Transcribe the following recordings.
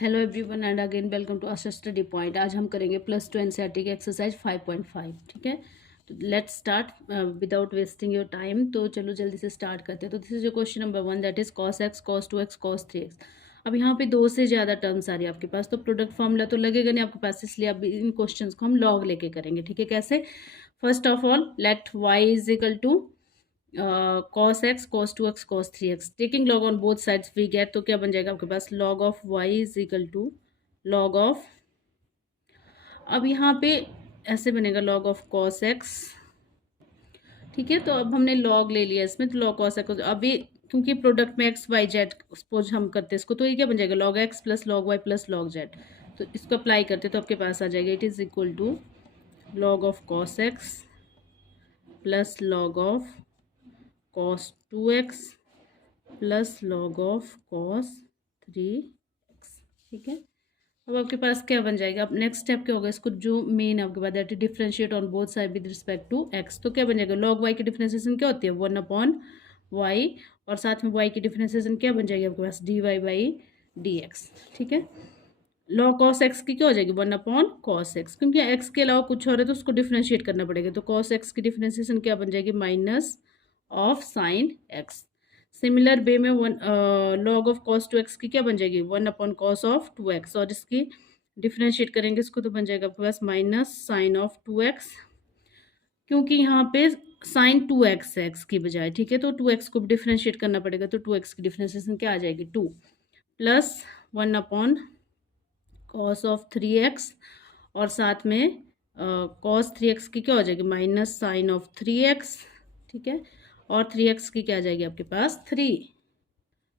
Hello everyone and again welcome to Aastha study point. आज हम करेंगे +2 एनसीईआरटी की एक्सरसाइज 5.5। ठीक है, तो let's start without wasting your time. तो चलो जल्दी से स्टार्ट करते हैं। तो this is your question number 1, that is cos x cos 2x cos 3x। अब यहाँ पे दो से ज़्यादा टर्म्स आ रही है आपके पास, तो प्रोडक्ट फॉर्मूला तो लगेगा नहीं आपके पास, इसलिए अब इन क्वेश्चन को हम लॉग लेके करेंगे। ठीक है, कैसे? First of all let y is equal to cos x cos 2x cos 3x, taking log on both sides we get, तो क्या बन जाएगा आपके पास log of y is equal to log of, अब यहाँ पे ऐसे बनेगा log ऑफ cos x। ठीक है, तो अब हमने log ले लिया इसमें, तो log cos x अभी क्योंकि प्रोडक्ट में x y z सपोज हम करते हैं इसको, तो ये क्या बन जाएगा log x plus log y plus log z। तो इसको अप्लाई करते तो आपके पास आ जाएगा it is equal to log of cos x plus log of cos 2x plus log of cos 3x। ठीक है, अब आपके पास क्या बन जाएगा? अब नेक्स्ट स्टेप क्या होगा? इसको जो मेन आपके पास that is differentiate on both side with respect to x, तो क्या बन जाएगा? log y की डिफरेंशिएशन क्या होती है? 1/y, और साथ में y की डिफरेंशिएशन क्या बन जाएगी आपके पास? dy/dx। ठीक है, log cos x की क्या हो जाएगी? 1/cos x, क्योंकि x के अलावा कुछ और है तो उसको डिफरेंशिएट करना पड़ेगा, तो cos x की डिफरेंशिएशन क्या बन जाएगी? Minus of sine x। Similar way में log ऑफ cos 2x की क्या बन जाएगी? 1/cos ऑफ 2x, और इसकी डिफरेंशिएट करेंगे इसको तो बन जाएगा आपके पास माइनस साइन ऑफ 2x, क्योंकि यहाँ पे साइन 2x है x की बजाय। ठीक है, तो 2x को डिफरेंशिएट करना पड़ेगा, तो 2x की डिफरेंशिएशन क्या आ जाएगी? 2 प्लस 1/cos ऑफ 3x, और साथ में cos 3x की क्या हो जाएगी? Minus sine of 3x। ठीक है, और 3x की क्या आ जाएगी आपके पास? 3।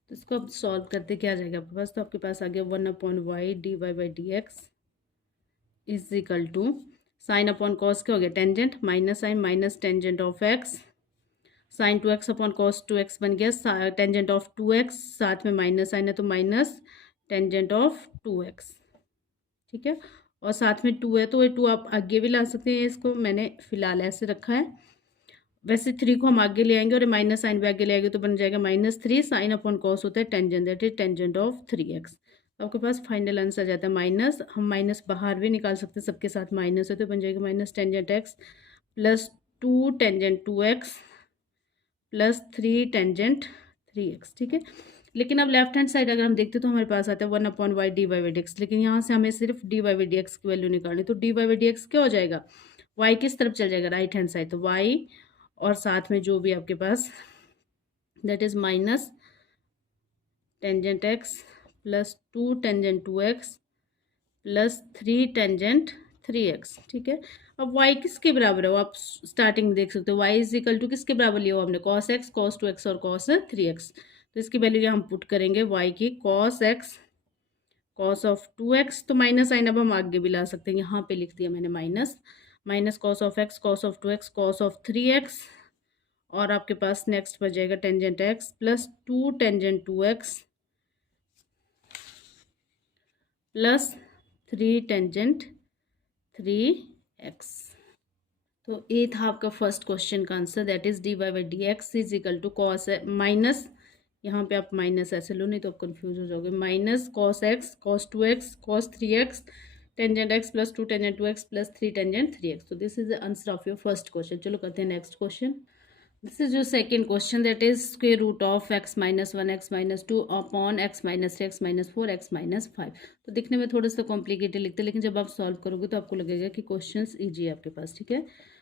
तो इसको अब सॉल्व करते क्या आ जाएगा आपके पास? तो आपके पास आ गया 1/y dy/dx is equal to sine upon cos क्या हो गया? Tangent, minus sine minus tangent of x, sine 2x upon cos 2x बन गया टेंजेंट ऑफ 2x, साथ में माइनस साइन है तो माइनस टेंजेंट ऑफ 2x। ठीक है, और साथ में 2 है तो ये 2 आप आगे भी ला सकते हैं, इसको मैंने फिलहाल ऐसे रखा है। वैसे 3 को हम आगे ले आएंगे और माइनस साइन भी आगे ले आएंगे, तो बन जाएगा -3 साइन अपॉन कॉस होता है tangent, that is tangent of 3x। आपके पास फाइनल आंसर जाता है माइनस, हम माइनस बाहर भी निकाल सकते हैं, सबके साथ माइनस है तो बन जाएगा minus tangent x plus 2 tangent 2x plus 3 tangent 3x। ठीक है, लेकिन अब लेफ्ट हैंड साइड अगर हम देखते तो हमारे पास आता है 1/y dy/dx, लेकिन यहाँ से हमें सिर्फ dy/dx की वैल्यू निकालनी, तो dy/dx क्या हो जाएगा? y किस तरफ चल जाएगा? राइट हैंड साइड, तो y और साथ में जो भी आपके पास that is minus tangent x plus 2 tangent 2x plus 3 tangent 3x। ठीक है, अब y किसके बराबर है वो आप स्टार्टिंग देख सकते हो, y इज इक्वल टू किसके बराबर लिया हुआ हमने? cos x cos 2x और cos 3x। तो इसकी वैल्यू हम पुट करेंगे y की cos x cos of 2x, तो माइनस साइन अब हम आगे भी ला सकते हैं, यहाँ पे लिख दिया मैंने minus, minus cos of x cos of 2x cos of 3x, और आपके पास नेक्स्ट बच जाएगा tangent x plus 2 tangent 2x plus 3 tangent 3x। तो ये था आपका फर्स्ट क्वेश्चन का answer, that is dy/dx is equal to cos minus, यहाँ पे आप माइनस ऐसे लो नहीं तो आप कंफ्यूज हो जाओगे, minus cos x cos 2x cos 3x tangent x plus 2 tangent 2x plus 3 tangent 3x। तो this is the answer of your first question. चलो करते हैं next question. This is your second question, that is square root of x-1 x-2 upon x-3 x-4 x-5। तो दिखने में थोड़ा सा complicated लिखते हैं, लेकिन जब आप सॉल्व करोगे तो आपको लगेगा कि क्वेश्चन ईजी है आपके पास। ठीक है,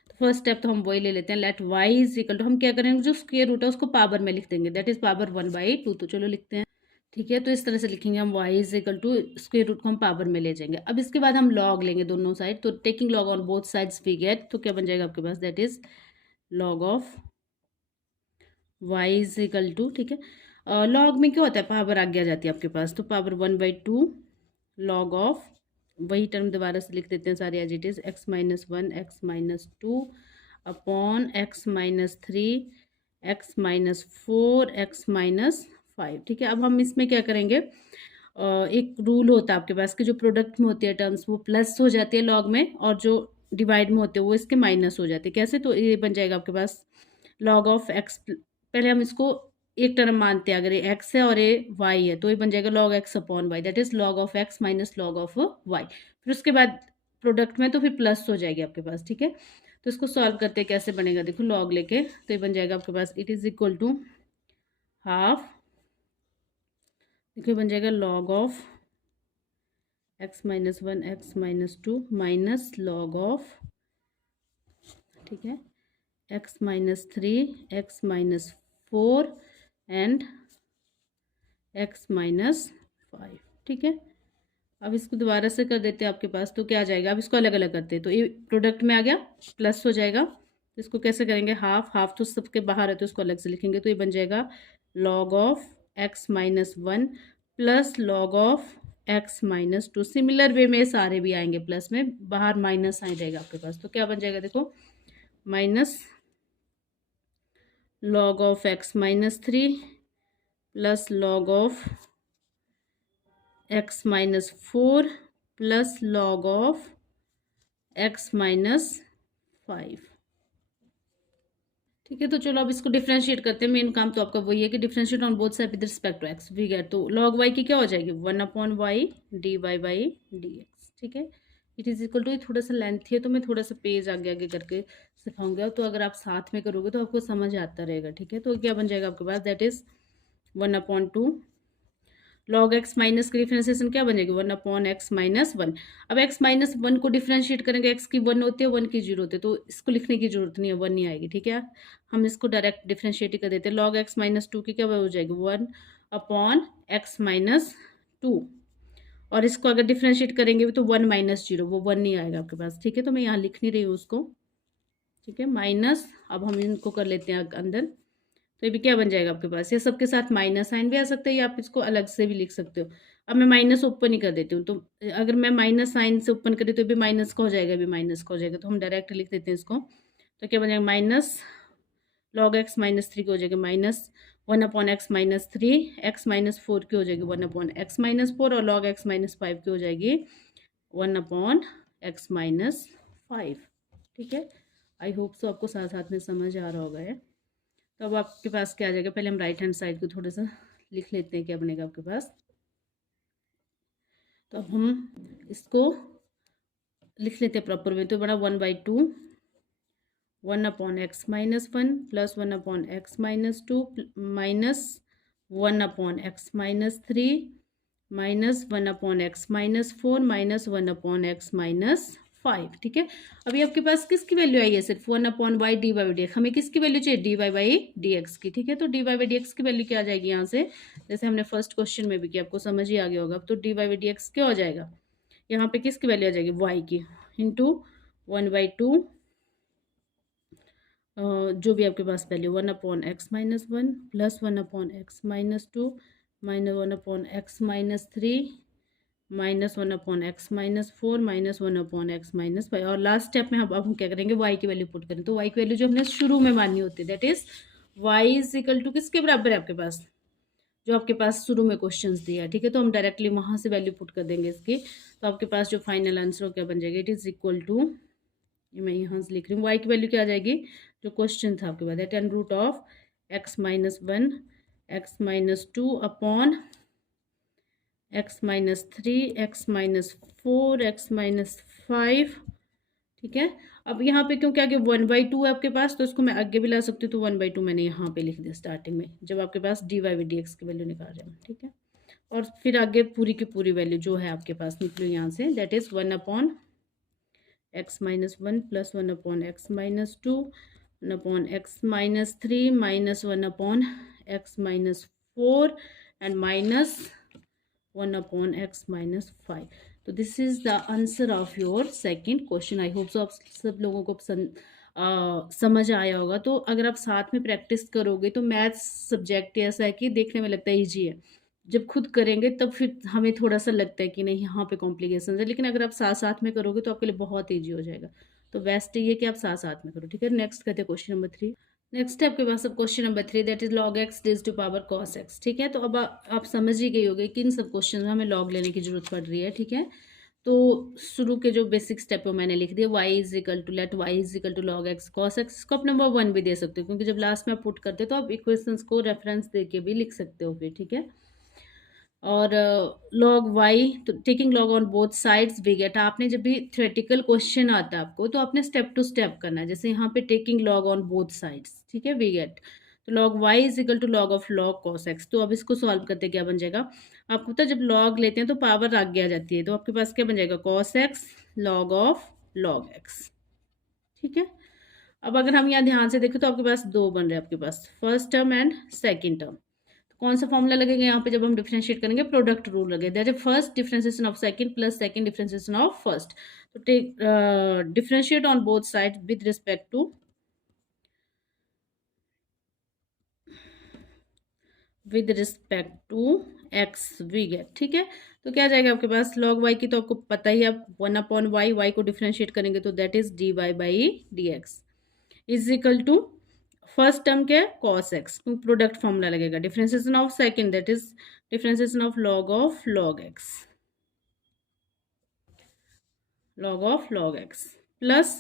तो फर्स्ट स्टेप तो हम वही ले लेते हैं, let y is equal to, हम क्या करेंगे जो स्क्वायर रूट है उसको पावर में लिख देंगे, दैट इज पावर 1/2। तो चलो लिखते हैं। ठीक है, तो इस तरह से लिखेंगे हम y is equal to square root को हम पावर में ले जाएंगे। अब इसके बाद हम लॉग लेंगे दोनों साइड, तो taking log on both sides we get, तो क्या बन जाएगा आपके पास? That is log of y is equal to, ठीक है, लॉग में क्या होता है? पावर आगे आ जाती है आपके पास, तो पावर 1/2 लॉग ऑफ, वही टर्म दोबारा से लिख देते हैं सारे as it is, x-1 x-2 upon x-3 x-4 x-5। ठीक है, अब हम इसमें क्या करेंगे? एक रूल होता है आपके पास कि जो प्रोडक्ट में होती है टर्म्स वो प्लस हो जाती है लॉग में, और जो डिवाइड में होते हैं वो इसके माइनस हो जाते हैं। कैसे? तो ये बन जाएगा आपके पास लॉग ऑफ एक्स, पहले हम इसको एक टर्म मानते हैं, अगर ये एक्स है और ये वाई है तो ये बन जाएगा log x upon y, that is log of x minus log of y. फिर उसके बाद प्रोडक्ट में तो फिर प्लस हो जाएगी आपके पास, ठीक है। तो इसको सॉल्व करते हैं, कैसे बनेगा देखो, लॉग लेके तो ये बन जाएगा आपके पास it is equal to half, देखिए बन जाएगा log of x minus one x minus two minus log of, ठीक है, x minus three x minus four and x minus five, ठीक है। अब इसको दोबारा से कर देते हैं आपके पास, तो क्या आ जाएगा, अब इसको अलग अलग करते हैं तो ये प्रोडक्ट में आ गया प्लस हो जाएगा। तो इसको कैसे करेंगे, हाफ हाफ तो सबके बाहर है तो इसको अलग से लिखेंगे, तो ये बन जाएगा log of x minus one plus log of x minus to. Similar way में सारे भी आएंगे प्लस में, बाहर माइनस आ जाएगा आपके पास, तो क्या बन जाएगा देखो, minus log of x minus three plus log of x minus four plus log of x minus five, ठीक है। तो चलो अब इसको डिफ्रेंशिएट करते हैं, मेन काम तो आपका वही है कि differentiate on both side with respect to x, we get, तो लॉग वाई की क्या हो जाएगी, one upon y d y by d x, ठीक है। इट इज इक्वल टू, थोड़ा सा लेंथ है तो मैं थोड़ा सा पेज आगे आगे करके सिखाऊंगा, तो अगर आप साथ में करोगे तो आपको समझ आता रहेगा, ठीक है। तो क्या बन जाएगा आपके पास, that is one upon two log x minus की डिफ्रेंशिएशन क्या बनेगी, one upon x minus one. अब एक्स माइनस वन को डिफ्रेंशिएट करेंगे, एक्स की वन होती है, वन की जीरो होती है, तो इसको लिखने की जरूरत नहीं है, वन नहीं आएगी, ठीक है। हम इसको डायरेक्ट डिफ्रेंशिएट कर देते हैं, लॉग एक्स माइनस टू की क्या हो जाएगी, one upon x minus to, और इसको अगर डिफ्रेंशिएट करेंगे तो वन माइनस जीरो, वो वन नहीं आएगा आपके पास, ठीक है। तो मैं यहाँ लिख नहीं रही हूँ उसको, ठीक है, माइनस। अब हम इनको कर लेते हैं अंदर, तो ये भी क्या बन जाएगा आपके पास, ये सबके साथ माइनस साइन भी आ सकता है, या आप इसको अलग से भी लिख सकते हो। अब मैं माइनस ओपन ही कर देती हूँ, तो अगर मैं माइनस साइन से ओपन करी तो भी माइनस का हो जाएगा, भी माइनस का हो जाएगा, तो हम डायरेक्ट लिख देते हैं इसको। तो क्या बन जाएगा, minus log x minus three की हो जाएगी minus one upon x minus three, x minus four की हो जाएगी one upon x minus four, और लॉग एक्स माइनस फाइव की हो जाएगी one upon x minus five, ठीक है। आई होप सो आपको साथ साथ में समझ आ रहा होगा है। तो अब आपके पास क्या आ जाएगा, पहले हम राइट हैंड साइड को थोड़ा सा लिख लेते हैं, क्या बनेगा आपके पास। तो अब हम इसको लिख लेते हैं प्रॉपर में, तो बड़ा one by two one upon x minus one plus one upon x minus two minus one upon x minus three minus one upon x minus four minus one upon x minus five, ठीक है। अभी आपके पास किसकी value आई है, सिर्फ one upon y d y d x, हमें किसकी वैल्यू चाहिए, d y by d x की, ठीक है। तो d y by d x की वैल्यू क्या आ जाएगी यहाँ से, जैसे हमने फर्स्ट क्वेश्चन में भी किया, आपको समझ ही आ गया होगा। तो d y by d x क्या हो जाएगा, यहाँ पे किसकी वैल्यू आ जाएगी, वाई की, इंटू वन बाई टू जो भी आपके पास value one upon x minus one plus one upon x minus two minus one upon x minus three minus one upon x minus four minus one upon x minus five, और last step में अब हम क्या करेंगे, Y की value put करें। तो Y की वैल्यू जो हमने शुरू में माननी होती है, that is y is equal to किसके बराबर है आपके पास, जो आपके पास शुरू में क्वेश्चंस दिया है, ठीक है। तो हम डायरेक्टली वहाँ से वैल्यू पुट कर देंगे इसकी, तो आपके पास जो फाइनल आंसर हो क्या बन जाएगा, इट इज इक्वल टू, ये मैं यहाँ से लिख रही हूँ, वाई की वैल्यू क्या आ जाएगी, जो क्वेश्चन था आपके पास, that n root of x minus one x minus two upon x minus three x minus four x minus five, ठीक है। अब यहाँ पे क्योंकि आगे वन बाई टू है आपके पास, तो इसको मैं आगे भी ला सकती हूँ, तो वन बाई टू मैंने यहाँ पे लिख दिया स्टार्टिंग में, जब आपके पास d y by d x की वैल्यू निकाल रहे हैं, ठीक है। और फिर आगे पूरी की पूरी वैल्यू जो है आपके पास निकली यहाँ से, that is one upon x minus one plus one upon x minus two one upon x minus three minus one upon x minus four and minus one upon x minus five. तो this is the answer of your second question. I hope so आप सब लोगों को समझ आया होगा। तो अगर आप साथ में प्रैक्टिस करोगे तो मैथ्स सब्जेक्ट ऐसा है कि देखने में लगता है ईजी है, जब खुद करेंगे तब फिर हमें थोड़ा सा लगता है कि नहीं यहाँ पे कॉम्प्लिकेशन है, लेकिन अगर आप साथ साथ में करोगे तो आपके लिए बहुत ईजी हो जाएगा। तो बेस्ट ये कि आप साथ साथ में करो, ठीक है। नेक्स्ट करते हैं क्वेश्चन नंबर थ्री। नेक्स्ट है आपके पास अब question number three, that is log x raise to power cos x, ठीक है। तो अब आप समझ ही गए होगे कि इन सब क्वेश्चन में हमें लॉग लेने की जरूरत पड़ रही है, ठीक है। तो शुरू के जो बेसिक स्टेप है मैंने लिख दिया, y is equal to let y is equal to log x cos x, इसको आप नंबर 1 भी दे सकते हो क्योंकि जब लास्ट में आप पुट करते हो तो आप इक्वेशंस को रेफरेंस दे के भी लिख सकते हो फिर, ठीक है। और लॉग वाई, तो taking log on both sides we get, आपने जब भी थ्योरेटिकल क्वेश्चन आता है आपको तो आपने स्टेप टू स्टेप करना है, जैसे यहाँ पे taking log on both sides, ठीक है, वी गेट, तो log y is equal to log of log cos x. तो अब इसको सॉल्व करते क्या बन जाएगा, आपको पता है जब लॉग लेते हैं तो पावर आगे आ जाती है, तो आपके पास क्या बन जाएगा, cos x log of log x, ठीक है। अब अगर हम यहाँ ध्यान से देखें तो आपके पास दो बन रहे हैं, आपके पास first term and second term. कौन सा फॉर्मूला लगेगा यहाँ पे जब हम डिफरेंशिएट करेंगे, प्रोडक्ट रूल लगेगा, that is first differentiation of second plus second differentiation of first. तो take differentiate on both side with respect to x we get, ठीक है। तो क्या आ जाएगा आपके पास, लॉग वाई की तो आपको पता ही है, आप 1/y, वाई को डिफरेंशिएट करेंगे तो that is dy by d x is equal to first term के कॉस एक्स, प्रोडक्ट फॉर्मूला लगेगा, differentiation of second that is differentiation of log x, log x plus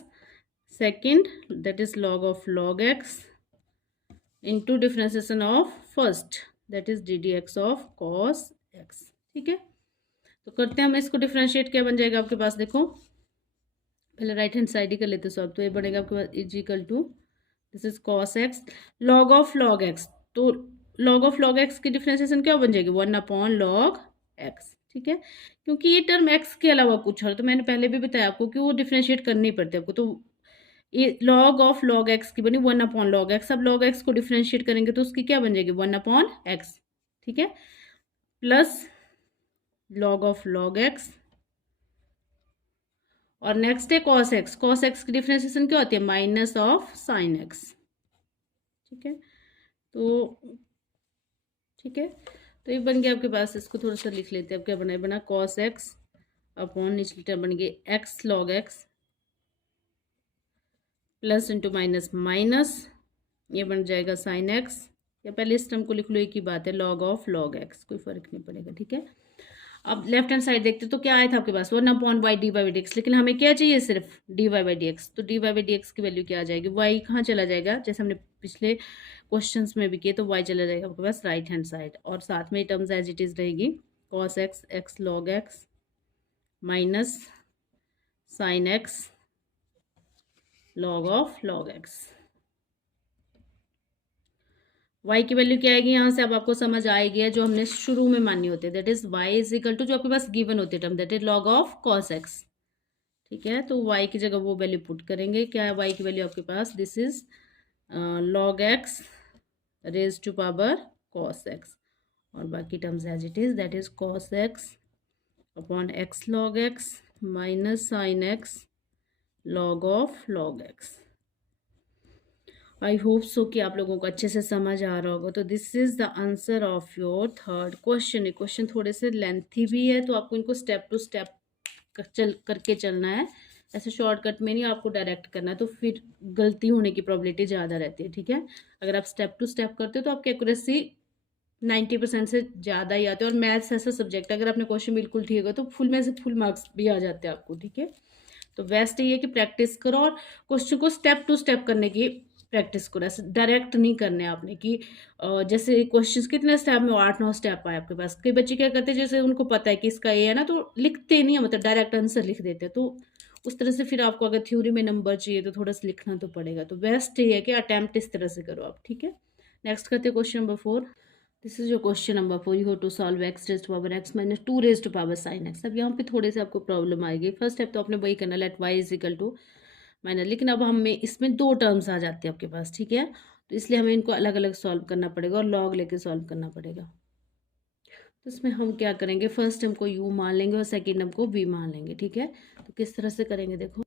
second that is log x into differentiation of first that is d d x of cos x, ठीक है। तो करते हैं हम इसको differentiate, क्या बन जाएगा आपके पास, देखो पहले राइट हैंड साइड ही कर लेते सॉल्व, तो ये बनेगा आपके पास is equal to this is cos x log of log x, तो लॉग ऑफ लॉग एक्स की डिफरेंशिएशन क्या बन जाएगी, 1/log एक्स, ठीक है। क्योंकि ये टर्म एक्स के अलावा कुछ और, तो मैंने पहले भी बताया आपको कि वो डिफरेंशिएट करनी पड़ती है आपको, तो ये लॉग ऑफ लॉग एक्स की बनी 1/log एक्स, अब लॉग एक्स को डिफरेंशिएट करेंगे तो उसकी क्या बन जाएगी 1/x, ठीक है, plus log of log x, और नेक्स्ट है कॉस एक्स, कॉस एक्स की डिफरेंशिएशन क्या होती है, माइनस ऑफ साइन एक्स, ठीक है। तो ठीक है, तो ये बन गया आपके पास, इसको थोड़ा सा लिख लेते हैं, अब क्या बना कॉस एक्स अपॉन निचली टर्म बन गई x log x plus into minus minus, ये बन जाएगा साइन एक्स, या पहले इस टर्म को लिख लो, एक ही बात है, लॉग ऑफ लॉग एक्स, कोई फर्क नहीं पड़ेगा, ठीक है। अब लेफ्ट हैंड साइड देखते तो क्या आया था आपके पास 1/y dy by d x, लेकिन हमें क्या चाहिए सिर्फ dy बाई डी एक्स, तो dy बाई डी एक्स की वैल्यू क्या आ जाएगी, y कहाँ चला जाएगा, जैसे हमने पिछले क्वेश्चंस में भी किए, तो y चला जाएगा आपके पास राइट हैंड साइड, और साथ में टर्म्स एज इट इज रहेगी cos x x log x minus sine x log of log x. y की वैल्यू क्या आएगी यहाँ से, अब आपको समझ आएगी है जो हमने शुरू में मानी होती है, that is y is equal to जो आपके पास गिवन होती है term that is log of cos x, ठीक है। तो y की जगह वो वैल्यू पुट करेंगे, क्या है y की वैल्यू आपके पास, this is log x raise to power cos x, और बाकी terms as it is that is cos x upon x log x minus sine x log of log x. I hope so कि आप लोगों को अच्छे से समझ आ रहा होगा। तो this is the answer of your third question. ये क्वेश्चन थोड़े से लेंथी भी है, तो आपको इनको स्टेप टू स्टेप करके चलना है, ऐसे शॉर्टकट में नहीं आपको डायरेक्ट करना है, तो फिर गलती होने की प्रोबेबिलिटी ज़्यादा रहती है, ठीक है। अगर आप स्टेप टू स्टेप करते हो तो आपकी एक्यूरेसी 90% से ज़्यादा ही आते हैं, और मैथ्स ऐसा सब्जेक्ट है अगर आपने क्वेश्चन बिल्कुल ठीक है तो फुल में से फुल मार्क्स भी आ जाते हैं आपको, ठीक है। तो बेस्ट ये है कि प्रैक्टिस करो और क्वेश्चन को स्टेप टू स्टेप करने की प्रैक्टिस करो, ऐसे डायरेक्ट नहीं करने आपने कि जैसे क्वेश्चंस कितने स्टेप में 8-9 स्टेप आए आपके पास। कई बच्चे क्या करते हैं, जैसे उनको पता है कि इसका ये है ना, तो लिखते नहीं है, मतलब डायरेक्ट आंसर लिख देते हैं, तो उस तरह से फिर आपको अगर थ्योरी में नंबर चाहिए तो थोड़ा सा लिखना तो पड़ेगा। तो बेस्ट ये है कि अटैम्प्ट इस तरह से करो आप, ठीक है। नेक्स्ट करते हैं question number 4। This is your question number 4, you have to solve x raise to power x minus 2 raise to power sine x. अब यहाँ पे थोड़े से आपको प्रॉब्लम आएगी। फर्स्ट स्टेप तो आपने वही करना, let y is equal to minus, लेकिन अब हमें इसमें दो टर्म्स आ जाते हैं आपके पास, ठीक है, तो इसलिए हमें इनको अलग अलग सॉल्व करना पड़ेगा और लॉग लेके सॉल्व करना पड़ेगा। तो इसमें हम क्या करेंगे, फर्स्ट टर्म को यू मान लेंगे और सेकेंड टर्म को वी मान लेंगे, ठीक है। तो किस तरह से करेंगे देखो,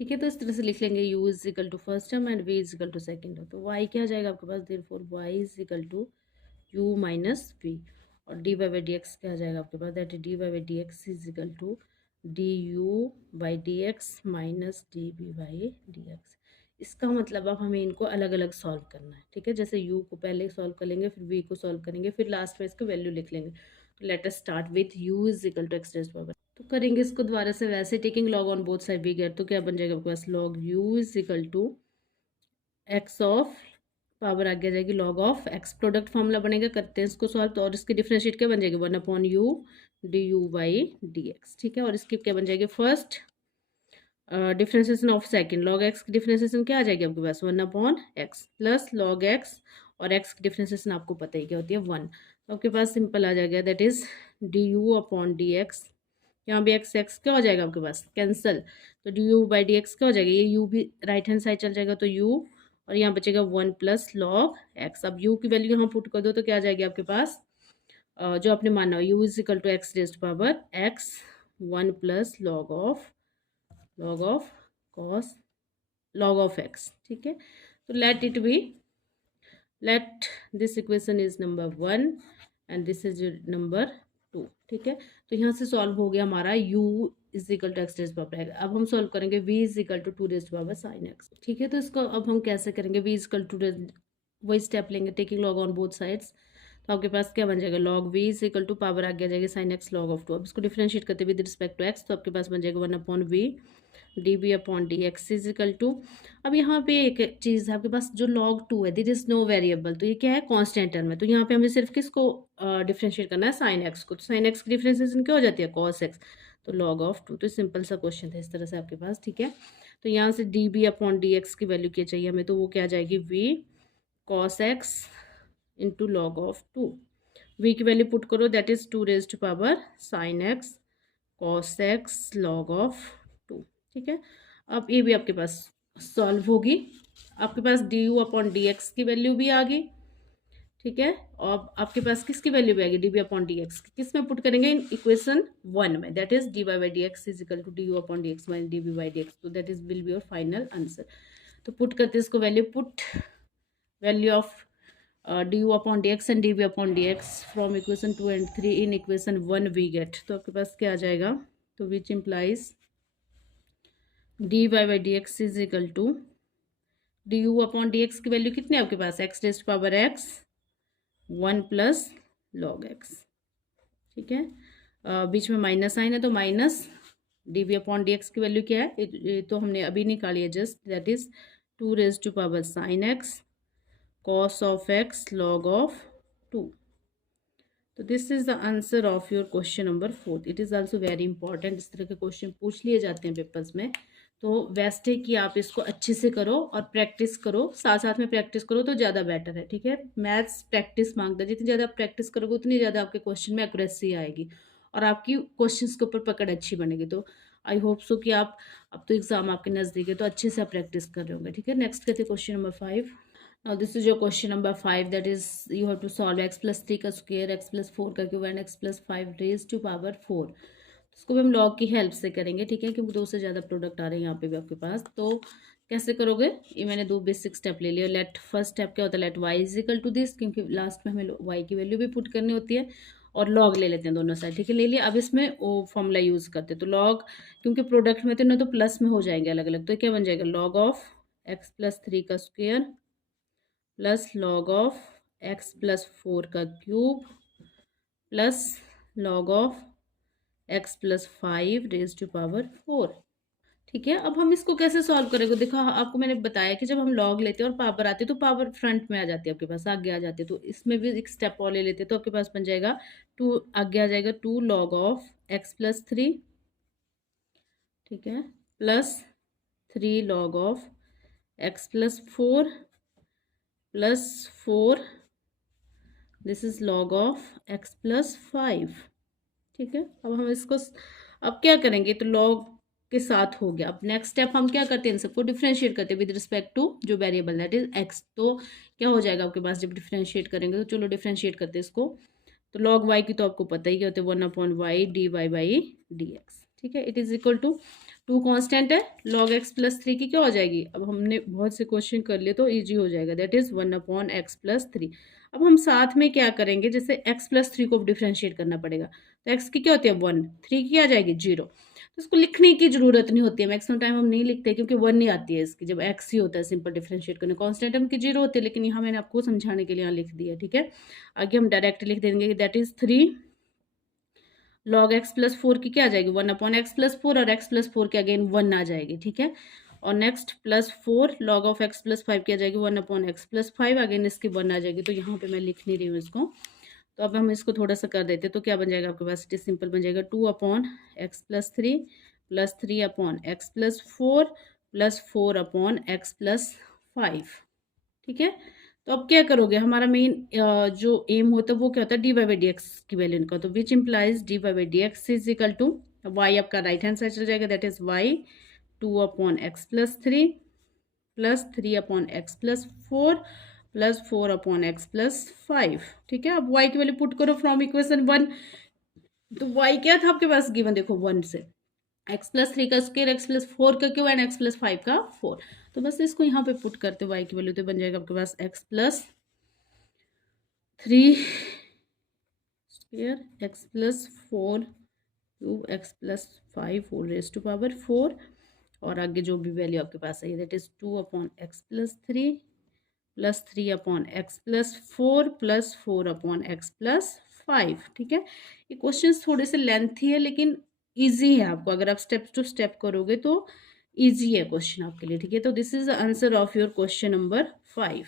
ठीक है, तो इस तरह से लिख लेंगे u is equal to first term and v is equal to second term. तो y क्या आ जाएगा आपके पास, therefore y is equal to u minus v, और d y by d x क्या आ जाएगा आपके पास, that is d y by d x is equal to d u by d x minus d v by d x. इसका मतलब अब हमें इनको अलग अलग सॉल्व करना है, ठीक है। जैसे u को पहले सॉल्व कर लेंगे, फिर v को सॉल्व करेंगे, फिर लास्ट में इसका वैल्यू लिख लेंगे। तो let us start with u is equal to x raise to power तो करेंगे इसको दोबारा से वैसे, taking log on both side we get, तो क्या बन जाएगा आपके पास log u is equal to x of, power आगे आ जाएगी log of x, product formula बनेगा, करते हैं इसको सॉल्व। तो और इसकी डिफरेंशिएट क्या बन जाएगी 1/u du/dx, ठीक है। और इसकी क्या बन जाएगी first differentiation of second, log x की डिफ्रेंसिएशन क्या आ जाएगी आपके पास 1/x प्लस लॉग एक्स, और एक्स की डिफ्रेंसिएशन आपको पता ही क्या होती है 1। तो आपके पास सिंपल आ जाएगा दैट इज du/dx, यहाँ भी एक्स एक्स क्या हो जाएगा आपके पास कैंसल, तो du/dx क्या हो जाएगा, ये u भी राइट हैंड साइड चल जाएगा तो u, और यहाँ बचेगा 1 प्लस लॉग एक्स। अब u की वैल्यू यहाँ पुट कर दो तो क्या आ जाएगी आपके पास जो आपने माना u is equal to x raised power x 1 plus log of cos log of x, ठीक है। तो let this equation is number 1 and this is number 2, ठीक है। तो यहाँ से सॉल्व हो गया हमारा u is equal to x raise power. अब हम सॉल्व करेंगे v is equal to 2 raise power sine x, ठीक है। तो इसको अब हम कैसे करेंगे, v इज इक्वल टू, वही स्टेप लेंगे, taking log on both sides. तो आपके पास क्या बन जाएगा log v is equal to, power आगे आ जाएगी साइन एक्स लॉग ऑफ 2। अब इसको डिफरेंशिएट करते विद रिस्पेक्ट टू एक्स, तो आपके पास बन जाएगा 1/v dv/dx is equal to, अब यहाँ पे एक चीज़ है आपके पास जो log 2 है, दिट इज नो वेरिएबल, तो ये क्या है कांस्टेंट टर्म है। तो यहाँ पे हमें सिर्फ किसको डिफरेंशिएट करना है साइन एक्स को, तो साइन एक्स की डिफरेंशिएशन क्या हो जाती है कॉस एक्स, तो log ऑफ 2। तो सिंपल सा क्वेश्चन था इस तरह से आपके पास, ठीक है। तो यहाँ से dv/dx की वैल्यू क्या चाहिए हमें, तो वो क्या आ जाएगी v cos x into log of 2, v की वैल्यू पुट करो that is 2 raise to power sine x cos x log of 2, ठीक है। अब ये भी आपके पास सॉल्व होगी, आपके पास du/dx की वैल्यू भी आ गई, ठीक है। और आपके पास किसकी वैल्यू भी आ गई dv/dx, किस में पुट करेंगे इन इक्वेशन 1 में, that is dy/dx is equal to du/dx minus dv/dx, तो that is will be your final answer. तो पुट करते इसको वैल्यू, put value of du/dx and dv/dx from equation 2 and 3 in equation 1 we get, तो आपके पास क्या आ जाएगा, तो which implies dy/dx is equal to du/dx की वैल्यू कितनी है आपके पास x raised power x 1 plus log x, ठीक है। बीच में माइनस साइन है तो माइनस dv/dx की वैल्यू क्या है, ये तो हमने अभी निकाली है just, that is 2 raised to power sine x cos of x log of 2। तो this is the answer of your question number 4। It is also very important, इस तरह के क्वेश्चन पूछ लिए जाते हैं पेपर्स में, तो बेस्ट है कि आप इसको अच्छे से करो और प्रैक्टिस करो, साथ साथ में प्रैक्टिस करो तो ज़्यादा बेटर है, ठीक है। मैथ्स प्रैक्टिस मांगता है, जितनी ज़्यादा प्रैक्टिस करोगे उतनी ज़्यादा आपके क्वेश्चन में एक्यूरेसी आएगी और आपकी क्वेश्चन के ऊपर पकड़ अच्छी बनेगी। तो आई होप सो कि आप, अब तो एग्जाम आपके नज़दीक है तो अच्छे से आप प्रैक्टिस कर रहे होंगे, ठीक है। नेक्स्ट करते question number 5। Now this is your question number 5, that is you have to solve x plus 3 का स्क्वायर, x plus 4 का cube and x plus 5 raise to power 4। इसको भी हम लॉग की हेल्प से करेंगे, ठीक है, क्योंकि 2 से ज़्यादा प्रोडक्ट आ रहे हैं यहाँ पे भी आपके पास। तो कैसे करोगे, ये मैंने 2 बेसिक स्टेप ले लिया। लेट फर्स्ट स्टेप क्या होता है, let y is equal to this, क्योंकि लास्ट में हमें y की वैल्यू भी पुट करनी होती है, और लॉग ले लेते हैं दोनों साइड, ठीक है, ले लिया। अब इसमें वो फॉर्मूला यूज़ करते हैं, तो लॉग क्योंकि प्रोडक्ट में थे ना तो प्लस में हो जाएंगे अलग अलग, तो क्या बन जाएगा लॉग ऑफ x प्लस 3 का square plus log of x plus 4 का cube plus log of x plus 5 raise to power 4, ठीक है। अब हम इसको कैसे सॉल्व करेंगे, देखो आपको मैंने बताया कि जब हम लॉग लेते हैं और पावर आती है तो पावर फ्रंट में आ जाती है आपके पास, आगे आ जाती है, तो इसमें भी एक स्टेप और ले लेते हैं, तो आपके पास बन जाएगा 2, आगे आ जाएगा 2 लॉग ऑफ एक्स प्लस 3, ठीक है, plus 3 log of x plus 4 plus 4, this is log of x plus 5, ठीक है। अब हम इसको अब क्या करेंगे, तो लॉग के साथ हो गया। अब नेक्स्ट स्टेप हम क्या करते हैं, इन सबको डिफरेंशिएट करते हैं विद रिस्पेक्ट टू जो वेरिएबल दैट इज एक्स। तो क्या हो जाएगा आपके पास जब डिफरेंशिएट करेंगे, तो चलो डिफरेंशिएट करते हैं इसको। तो लॉग वाई की तो आपको पता ही क्या होता है 1/y dy/dx, ठीक है। It is equal to 2 constant है, लॉग एक्स प्लस 3 की क्या हो जाएगी, अब हमने बहुत से क्वेश्चन कर लिए तो ईजी हो जाएगा, दैट इज 1/x प्लस 3। अब हम साथ में क्या करेंगे, जैसे x प्लस 3 को डिफरेंशिएट करना पड़ेगा, तो x की क्या होती है 1, 3 की आ जाएगी 0, तो इसको लिखने की जरूरत नहीं होती है, मैक्सिमम टाइम हम नहीं लिखते क्योंकि 1 नहीं आती है इसकी, जब x ही होता है सिंपल डिफरेंशिएट करने, कांस्टेंट टर्म की 0 होती है, लेकिन यहाँ मैंने आपको समझाने के लिए यहाँ लिख दिया, ठीक है। आगे हम डायरेक्ट लिख देंगे that is 3 log x plus four की क्या आ जाएगी 1/x+4 और x+4 के अगेन 1 आ जाएगी, ठीक है। और नेक्स्ट +4 लॉग ऑफ x+5 की आ जाएगी 1/x+5, अगेन इसकी 1 आ जाएगी। तो यहाँ पे मैं लिख नहीं रही हूँ इसको, तो अब हम इसको थोड़ा सा कर देते हैं। तो क्या बन जाएगा आपके पास, इट इज सिंपल बन जाएगा 2/x+3 + 3/x+4 + 4/x+5, ठीक है। तो अब क्या करोगे, हमारा मेन जो एम होता है वो क्या होता है, dy/dx की वैल्यू निकालो। तो which implies dy/dx is equal to y, आपका राइट हैंड साइड चल जाएगा, that is y 2/x+3 + 3/x+4 + 4/x+5, ठीक है। अब y की वैल्यू पुट करो फ्रॉम इक्वेशन 1। तो y क्या था आपके पास गिवन, देखो 1 से x+3 का स्क्वायर, x+4 का क्यों, एंड x+5 का 4। तो बस इसको यहाँ पे पुट करते y की वैल्यू, तो बन जाएगा आपके पास x+3 square x+4 cube x+5 whole raise to power 4, और आगे जो भी वैल्यू आपके पास है that is 2/x+3 + 3/x+4 + 4/x+5, ठीक है। ये क्वेश्चंस थोड़े से लेंथी है लेकिन इजी है, आपको अगर आप स्टेप टू स्टेप करोगे तो इजी है क्वेश्चन आपके लिए, ठीक है। तो this is the answer of your question number 5।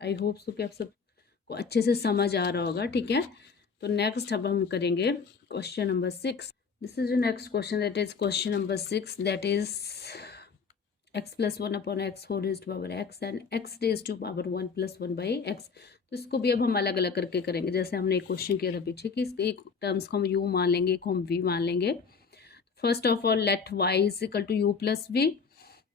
I hope so कि आप सबको अच्छे से समझ आ रहा होगा, ठीक है। तो नेक्स्ट अब हम करेंगे question number 6। This is the next question, that is question number 6, that is x plus 1/x 4 raised to power x and x raised to power 1 + 1/x। तो इसको भी अब हम अलग अलग करके करेंगे, जैसे हमने एक क्वेश्चन किया था पीछे कि इसके एक टर्म्स को हम u मान लेंगे, एक हम v मान लेंगे। First of all let y is equal to u plus v,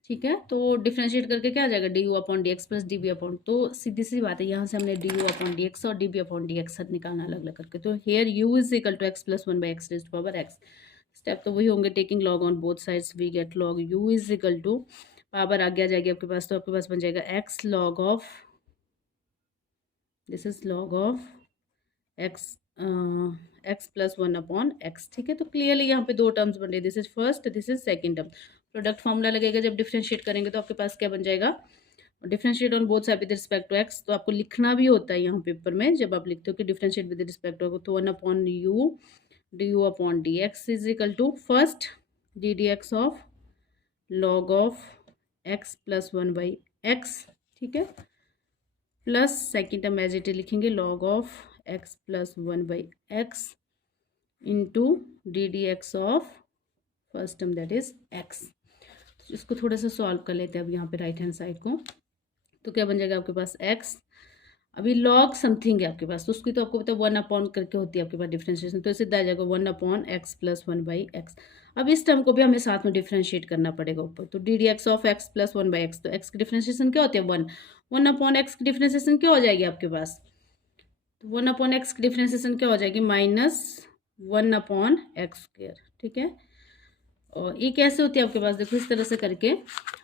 ठीक है। तो डिफ्रेंशिएट करके क्या आ जाएगा du/dx + dv/, तो सीधी सी बात है, यहाँ से हमने du/dx और dv/dx निकालना अलग अलग करके। तो here u is equal to x + 1/x raised to power x। Step तो वही होंगे, taking log on both sides we get log u is equal to power आगे आ जाएगी आपके पास, तो आपके पास बन जाएगा x log of, this is log of x x + 1/x, ठीक है। तो क्लियरली यहाँ पे दो टर्म्स बन रही है, this is first, this is second term. Product formula लगेगा जब डिफ्रेंशिएट करेंगे, तो आपके पास क्या बन जाएगा, differentiate on both side with respect to x. तो आपको लिखना भी होता है यहाँ पेपर में, जब आप लिखते हो कि डिफरेंशिएट विद रिस्पेक्ट टू, तो 1/u du/dx is equal to first ddx of log of x + 1/x, ठीक है, plus second term as it लिखेंगे log of x + 1/x into ddx of first term that is x। इसको थोड़ा सा solve कर लेते हैं अब यहाँ पे राइट हैंड साइड को। तो क्या बन जाएगा आपके पास x, अभी लॉग समथिंग है आपके पास, तो उसकी तो आपको पता है 1/ करके होती है आपके पास डिफ्रेंशिएशन, तो सीधा आ जाएगा 1/x + 1/x। अब इस टर्म को भी हमें साथ में डिफ्रेंशिएट करना पड़ेगा ऊपर, तो ddx ऑफ x + 1/x, तो x की डिफ्रेंशिएशन क्या होती है 1, 1/x की डिफ्रेंशिएशन क्या हो जाएगी आपके पास, तो 1/x की डिफ्रेंशिएशन क्या हो जाएगी -1/x², ठीक है। और ये कैसे होती है आपके पास, देखो इस तरह से करके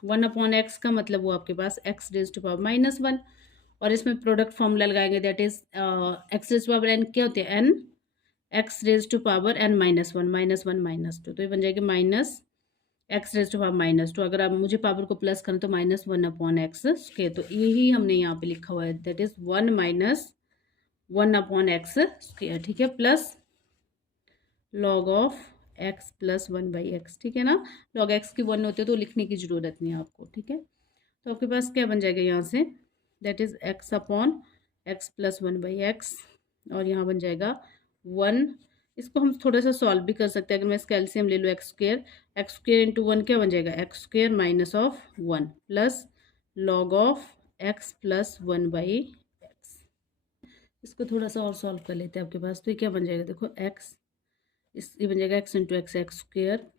1/x का मतलब वो आपके पास x रेज़ टू पावर -1, और इसमें प्रोडक्ट फॉर्मूला लगाएंगे that is x raise to power n क्या होती है n, x raise to power n -1 -2, तो ये बन जाएगी -x रेज़ टू पावर -2। अगर आप मुझे पावर को प्लस करें तो -1/x², तो यही हमने यहाँ पे लिखा हुआ है, दैट इज 1 - 1/x², ठीक है, plus log of x + 1/x, ठीक है ना। log x की 1 होती है तो लिखने की ज़रूरत नहीं है आपको, ठीक है। तो आपके पास क्या बन जाएगा यहाँ से, दैट इज x/x + 1/x, और यहाँ बन जाएगा 1। इसको हम थोड़ा सा सॉल्व भी कर सकते हैं, अगर मैं इसका एलसीएम ले लूँ x² इंटू 1 क्या बन जाएगा x² - 1 plus log of x + 1/x। इसको थोड़ा सा और सॉल्व कर लेते हैं आपके पास, तो ये क्या बन जाएगा, देखो x, ये बन जाएगा x इंटू x²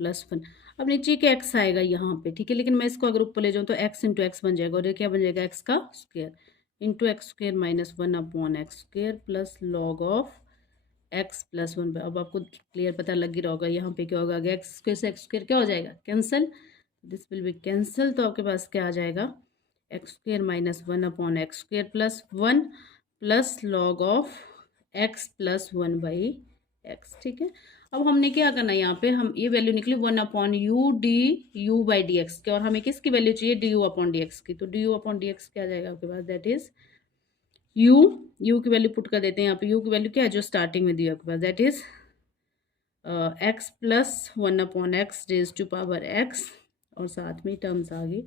+ 1। अब नीचे के x आएगा यहाँ पे, ठीक है, लेकिन मैं इसको अगर ऊपर ले जाऊँ तो x इंटू x बन जाएगा, और ये क्या बन जाएगा x का square into x² - 1/x² plus log of x + 1। अब आपको क्लियर पता लग ही रहा होगा, यहाँ पे क्या होगा, आगे x² से x² क्या हो जाएगा cancel, this will be cancel. तो आपके पास क्या आ जाएगा x² - 1/x² plus 1 plus log of x + 1/x, ठीक है। अब हमने क्या करना है, यहाँ पे हम ये वैल्यू निकली 1/u du/dx की, और हमें किसकी वैल्यू चाहिए du/dx की, तो du/dx क्या आ जाएगा आपके पास, दैट इज u की वैल्यू पुट कर देते हैं यहाँ पे, u की वैल्यू क्या है जो स्टार्टिंग में दी है आपके पास, that is x plus one upon x raise to power x, और साथ में टर्म्स आ गई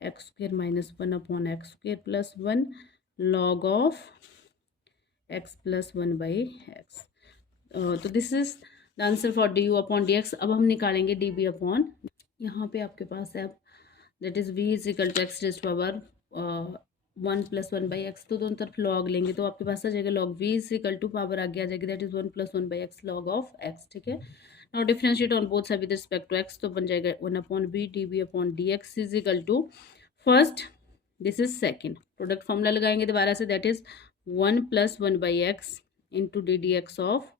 x square minus one upon x square plus one log of x plus one by x. तो this is the answer for d u upon d x. अब हम निकालेंगे D b upon, यहाँ पे आपके पास है that is v is equal to x raise power one plus one by x, तो दोनों तरफ लॉग लेंगे तो आपके पास आ जाएगा log v is equal to power आगे आ जाएगी that is one plus one by x log of x. ठीक है, now differentiate on both side with respect to x, तो बन जाएगा one upon v d b upon d x is equal to first, this is second, product formula लगाएंगे दोबारा से that is one plus one by x into d d x of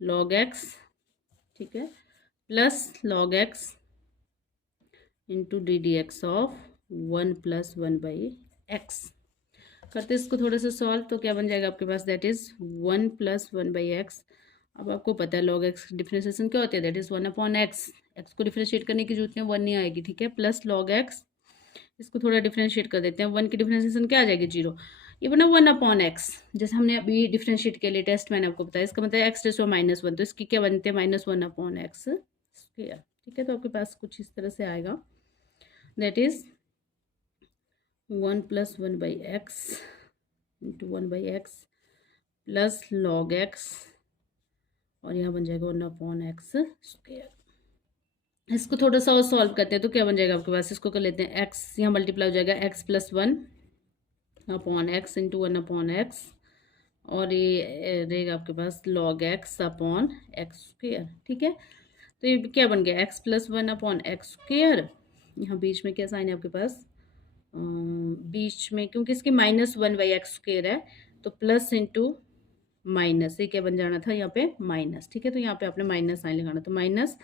log x, ठीक है, plus log x into d d x of one plus one by x. करते इसको थोड़ा सा solve, तो क्या बन जाएगा आपके पास that is one plus one by x. अब आपको पता है लॉग एक्स डिफरेंशिएशन क्या होती है that is one upon x, x को डिफरेंशिएट करने की जरूरत नहीं, वन नहीं आएगी, ठीक है, प्लस लॉग एक्स, इसको थोड़ा डिफरेंशिएट कर देते हैं, वन की डिफरेंशिएशन क्या आ जाएगी जीरो, ये बना वन अपॉन एक्स, जैसे हमने अभी डिफरेंशिएट के लिए टेस्ट मैंने आपको बताया, इसका मतलब x raise to minus one, तो इसकी क्या बनते हैं minus one upon x square. ठीक है, तो आपके पास कुछ इस तरह से आएगा that is one plus one by x into one by x plus log x, और यहाँ बन जाएगा वन अपॉन एक्स स्क्वायर। इसको थोड़ा सा और सॉल्व करते हैं तो क्या बन जाएगा आपके पास, इसको कर लेते हैं एक्स यहाँ मल्टीप्लाई हो जाएगा x plus one upon x into one upon x, और ये रहेगा आपके पास log x upon x square. ठीक है, तो ये क्या बन गया x plus one upon x square, यहाँ बीच में क्या साइन है आपके पास, बीच में क्योंकि इसकी minus one by x square है तो प्लस इंटू माइनस, ये क्या बन जाना था यहाँ पे माइनस। ठीक है, तो यहाँ पे आपने माइनस साइन लगाना, तो minus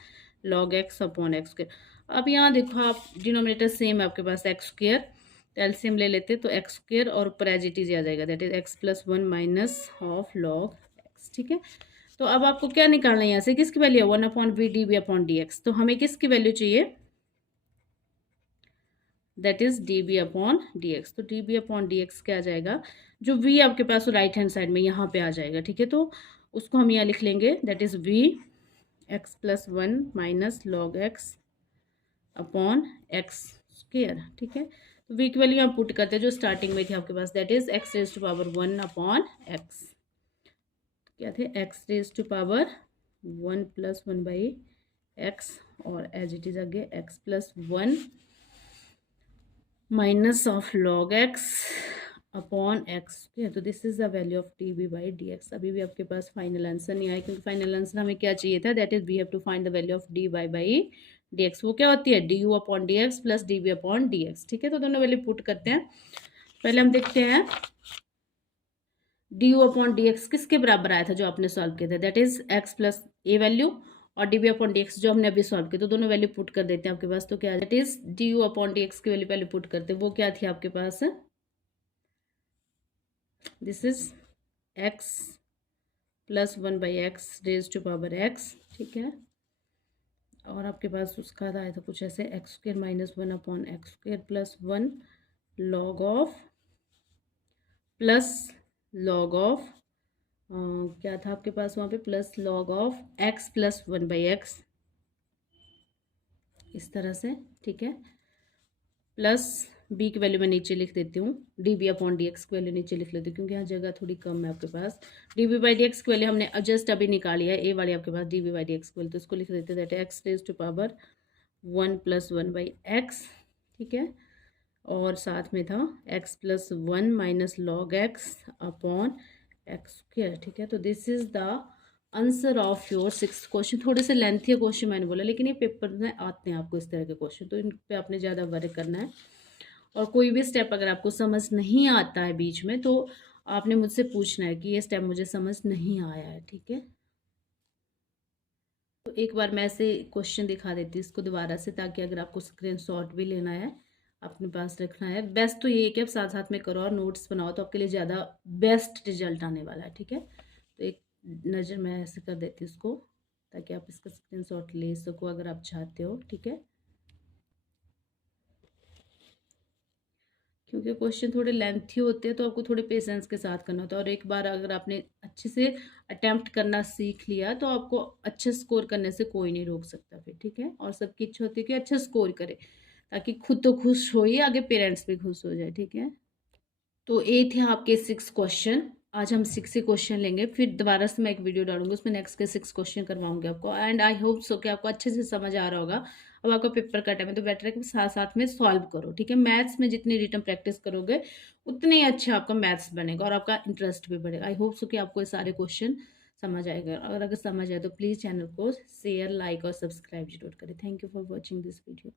log x upon x square. अब यहाँ देखो आप डिनोमिनेटर सेम है आपके पास एक्स स्क्वायर, तो एलसीएम ले लेते तो एक्स स्क्वायर और ऊपर एज इट इज आ जाएगा that is x plus one minus of log x. ठीक है, तो अब आपको क्या निकालना है यहाँ से, किसकी वैल्यू है one upon v d b upon d x, तो हमें किसकी वैल्यू चाहिए that is d b upon d x. तो d b upon d x क्या आ जाएगा, जो v आपके पास राइट हैंड साइड में यहाँ पे आ जाएगा। ठीक है, तो उसको हम यहाँ लिख लेंगे that is v x plus one minus log x upon x square. ठीक है, तो v की वैल्यू हम पुट करते हैं जो स्टार्टिंग में थी आपके पास that is x raise to power one upon x, क्या थे x raise to power one plus one by x, और एज इट इज आगे x plus one minus of log x upon x. तो this is the value of d b by d x. अभी भी आपके पास final answer नहीं आया क्योंकि final answer हमें क्या चाहिए था that is we have to find the value of d y by d x. वो क्या होती है d u upon d x plus d b upon d x. ठीक है, तो दोनों वैल्यू पुट करते हैं। पहले हम देखते हैं d u upon d x किसके बराबर आया था जो आपने सॉल्व किया था that is x plus a value, और d b upon d x जो हमने अभी सॉल्व किया, तो दोनों वैल्यू पुट कर देते हैं आपके पास। तो क्या that is d u upon d x की वैल्यू पहले पुट करते हैं, वो क्या थी आपके पास this is x plus one by x raise to power x. ठीक है, और आपके पास उसका आया था कुछ ऐसे x square minus one upon x square plus one log of plus log of क्या था आपके पास वहाँ पे plus log of x plus one by x, इस तरह से। ठीक है, प्लस बी की वैल्यू मैं नीचे लिख देती हूँ, d b upon d x की वैल्यू नीचे लिख लेती हूँ क्योंकि यहाँ जगह थोड़ी कम है आपके पास। D b by d x की वैल्यू हमने जस्ट अभी निकाली है, ए वाली आपके पास d b by d x की वैल्यू, तो इसको लिख देते हैं that x raise to power one plus one by x. ठीक है, और साथ में था x plus one minus log x upon x square. ठीक है, तो this is the answer of your six question. थोड़े से लेंथी क्वेश्चन मैंने बोला, लेकिन ये पेपर में आते हैं आपको इस तरह के क्वेश्चन, तो इन पे आपने ज़्यादा वर्क करना है। और कोई भी स्टेप अगर आपको समझ नहीं आता है बीच में तो आपने मुझसे पूछना है कि ये स्टेप मुझे समझ नहीं आया है। ठीक है, तो एक बार मैं ऐसे क्वेश्चन दिखा देती हूँ इसको दोबारा से, ताकि अगर आपको स्क्रीनशॉट भी लेना है अपने पास रखना है। बेस्ट तो ये है कि आप साथ साथ में करो और नोट्स बनाओ, तो आपके लिए ज़्यादा बेस्ट रिजल्ट आने वाला है। ठीक है, तो एक नज़र मैं ऐसे कर देती हूँ इसको, ताकि आप इसका स्क्रीनशॉट ले सको अगर आप चाहते हो। ठीक है, क्योंकि क्वेश्चन थोड़े लेंथी होते हैं, तो आपको थोड़े पेशेंस के साथ करना होता है। और एक बार अगर आपने अच्छे से अटेम्प्ट करना सीख लिया, तो आपको अच्छे स्कोर करने से कोई नहीं रोक सकता फिर, ठीक है। और सबकी इच्छा होती है कि अच्छा स्कोर करे, ताकि खुद तो खुश हो ही, आगे पेरेंट्स भी खुश हो जाए, ठीक है। तो ये थे आपके 6 क्वेश्चन। आज हम 6 ही क्वेश्चन लेंगे, फिर दोबारा से मैं एक वीडियो डालूंगी, उसमें नेक्स्ट के 6 क्वेश्चन करवाऊंगी आपको। एंड आई होप सो कि आपको अच्छे से समझ आ रहा होगा। अब आपका पेपर का टाइम है, तो बेटर है कि साथ साथ में सॉल्व करो, ठीक है। मैथ्स में जितनी रिटन प्रैक्टिस करोगे, उतने ही अच्छा आपका मैथ्स बनेगा और आपका इंटरेस्ट भी बढ़ेगा। आई होप सो कि आपको ये सारे क्वेश्चन समझ आएगा। अगर समझ आए तो प्लीज़ चैनल को शेयर, लाइक और सब्सक्राइब जरूर करें। Thank you for watching this video.